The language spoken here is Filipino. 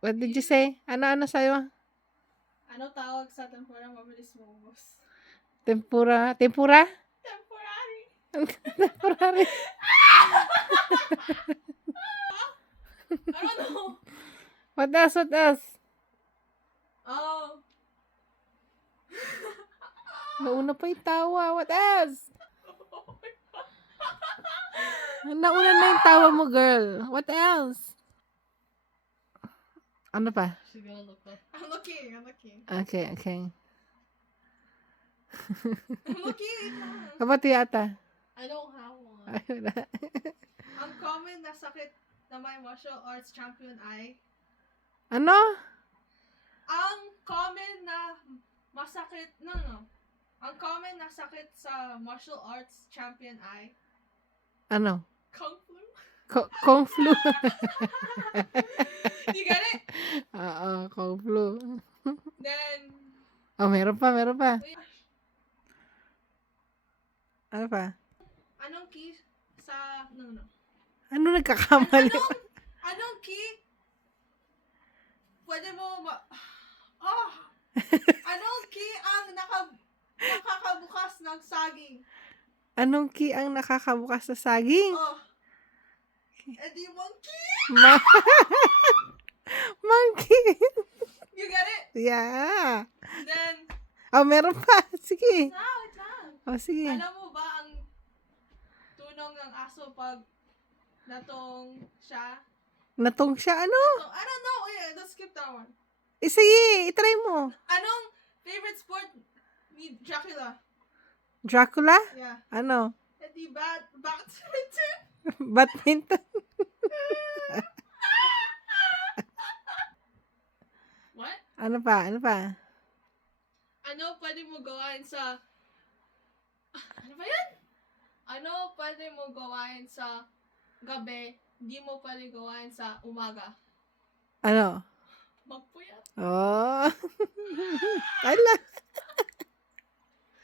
What did you say? Ano sa'yo? Ano tawag sa tempura mabilis maubos? Tempura? Tempura? Temporary. Temporary. I don't know. What else? What else? Oh. Nauna pa yung tawa. What else? Nauna na yung tawa mo, girl. What else? Ano pa? She's gonna look up. I'm looking. Okay, okay. I'm looking. Kabati yata. I don't have one. Ay, wala. Ang common na sakit na may martial arts champion ay Ano? ang common na masakit no. Ang common na sakit sa martial arts champion ay Ano? kung flu. Kung flu. You get it? Oo, kung flu. Then Oh, meron pa. wait, Ano pa? anong key sa no. Ano nagkakamali? Anong key pwede mo oh, anong key ang nakakabukas ng saging? Anong key ang nakakabukas sa saging? Oh. Edi monkey. Monkey. You get it? Yeah. Then Oh, meron pa. Sige. wait lang. Oh, sige. Alam mo ba ang tunog ng aso pag natong siya? Natong siya, ano? I don't know. Yeah, let's skip that one. Sige, itry mo. Anong favorite sport ni Dracula? Dracula? Yeah. Ano? Edi badminton. Badminton? What? Ano pa? Ano pwede mo gawain sa ano ba yan? Ano pwede mo gawain sa gabi, di mo pwede gawain sa umaga? Ano? Magpuyat. Oh. Ala.